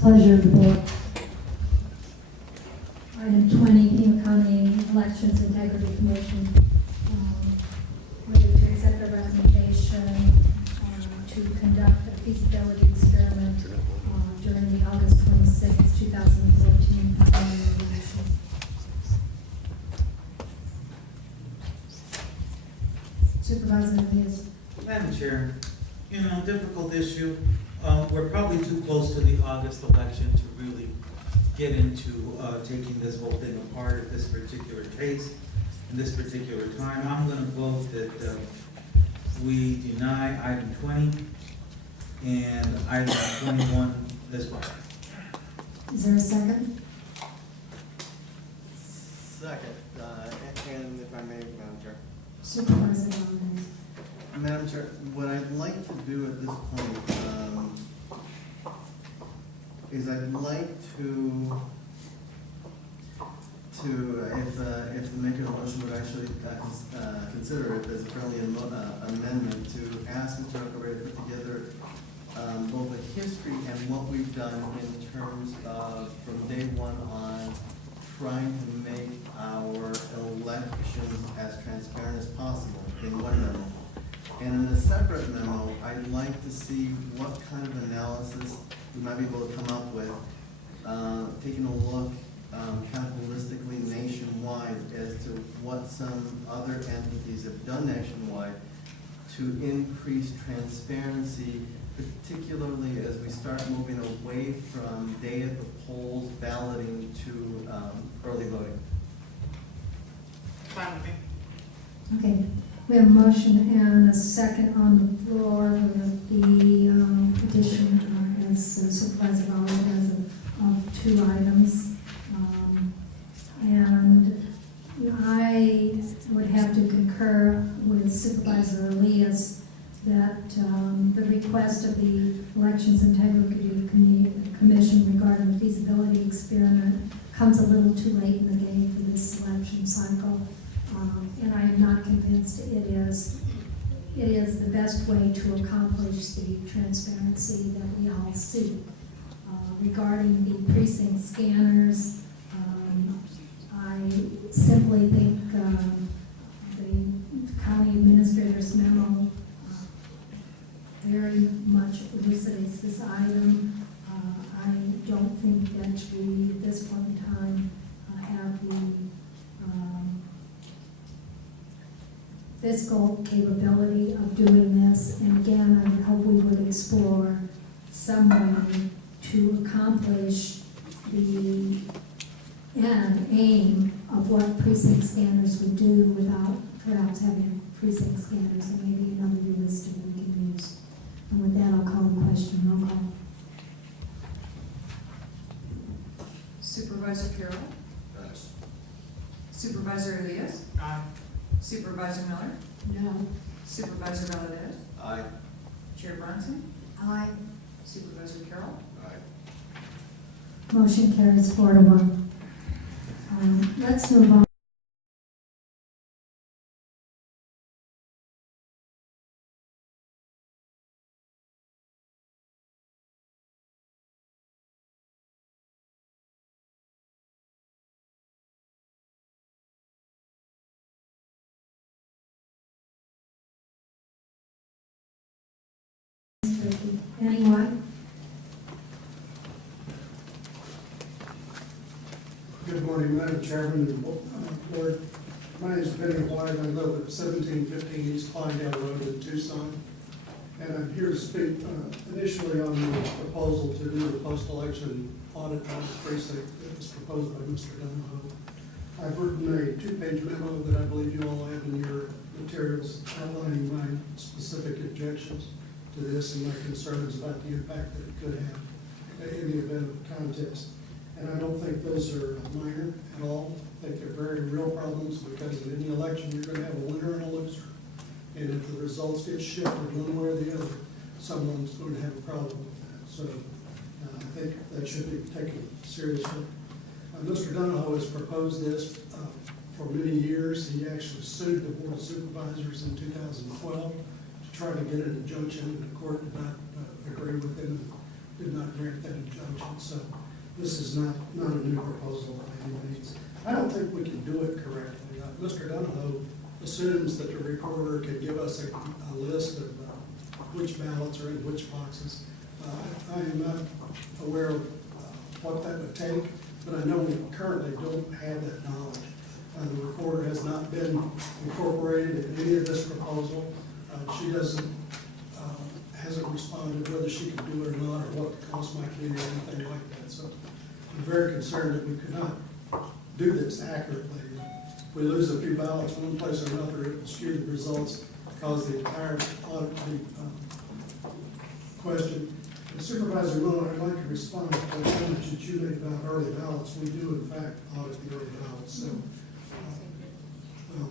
Pleasure of the board. Item 20, Pima County Elections Integrity Commission, ready to accept the recommendation to conduct a feasibility experiment during the August 26, 2014 primary election. Supervisor Ally. Madam Chair, difficult issue. We're probably too close to the August election to really get into taking this whole thing apart at this particular case, in this particular time. I'm going to vote that we deny item 20 and item 21 as well. Is there a second? Second, and if I may, Madam Chair. Supervisor Ally. Madam Chair, what I'd like to do at this point is I'd like to if the maker of the motion would actually consider it as a friendly amendment to ask Mr. O'Connor to put together both a history and what we've done in terms of from day one on trying to make our elections as transparent as possible in one memo. And in a separate memo, I'd like to see what kind of analysis we might be able to come up with, taking a look kind of holistically nationwide as to what some other entities have done nationwide to increase transparency, particularly as we start moving away from day at the polls balloting to early voting. Fine with me. Okay, we have a motion and a second on the floor with the petition as Supervisor Ally has of 2 items. And I would have to concur with Supervisor Elias that the request of the Elections Integrity Commission regarding the feasibility experiment comes a little too late in the game for this election cycle. And I am not convinced it is the best way to accomplish the transparency that we all see. Regarding the precinct scanners, I simply think the county administrator's memo very much elucidates this item. I don't think that we, at this point in time, have the fiscal capability of doing this. And again, I would hope we would explore some way to accomplish the aim of what precinct scanners would do without perhaps having precinct scanners, and maybe another heuristic we can use. And with that, I'll call the question. Roll call. Supervisor Carroll. Yes. Supervisor Elias. Aye. Supervisor Miller. No. Supervisor Valdez. Aye. Chair Bronson. Aye. Supervisor Carroll. Aye. Motion carries 4-1. Let's move on. Anyone? Good morning, Madam Chairman and Board. My name is Benny White. I live at 1715 East Kleindale Road in Tucson. And I'm here to speak initially on the proposal to do the post-election audit on the precinct that was proposed by Mr. Donahoe. I've written a 2-page memo that I believe you all have in your materials outlining my specific objections to this and my concerns about the impact that it could have in the event of a contest. And I don't think those are minor at all. I think they're very real problems because in any election you're going to have a winner and a loser. And if the results get shifted one way or the other, someone's going to have a problem with that. So I think that should be taken seriously. Mr. Donahoe has proposed this for many years. He actually sued the Board of Supervisors in 2012 to try to get an injunction, and the court did not agree with him. did not grant that injunction, so this is not a new proposal by any means. I don't think we can do it correctly. Mr. Donahoe assumes that the recorder can give us a list of which ballots are in which boxes. I am not aware of what that would take, but I know we currently don't have that knowledge. The recorder has not been incorporated in any of this proposal. She hasn't responded whether she can do it or not, or what the cost might be, or anything like that. So I'm very concerned that we could not do this accurately. If we lose a few ballots one place or another, it will skew the results, cause the entire audit to be questioned. And Supervisor Miller, I'd like to respond to the comment that you made about early ballots. We do in fact audit the early ballots, so, well,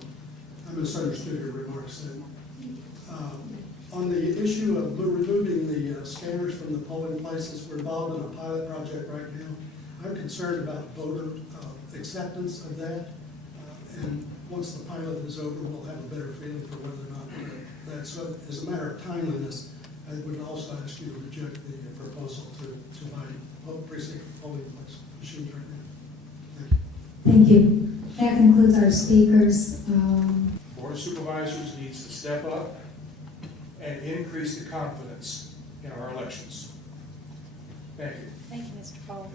I misunderstood your remarks then. On the issue of removing the scanners from the polling places, we're involved in a pilot project right now. I'm concerned about voter acceptance of that. And once the pilot is over, we'll have a better feeling for whether or not that's, so as a matter of timeliness, I would also ask you to reject the proposal to buy precinct polling place machines right now. Thank you. Thank you. That concludes our speakers. Board of Supervisors needs to step up and increase the confidence in our elections. Thank you. Thank you, Mr. Cole.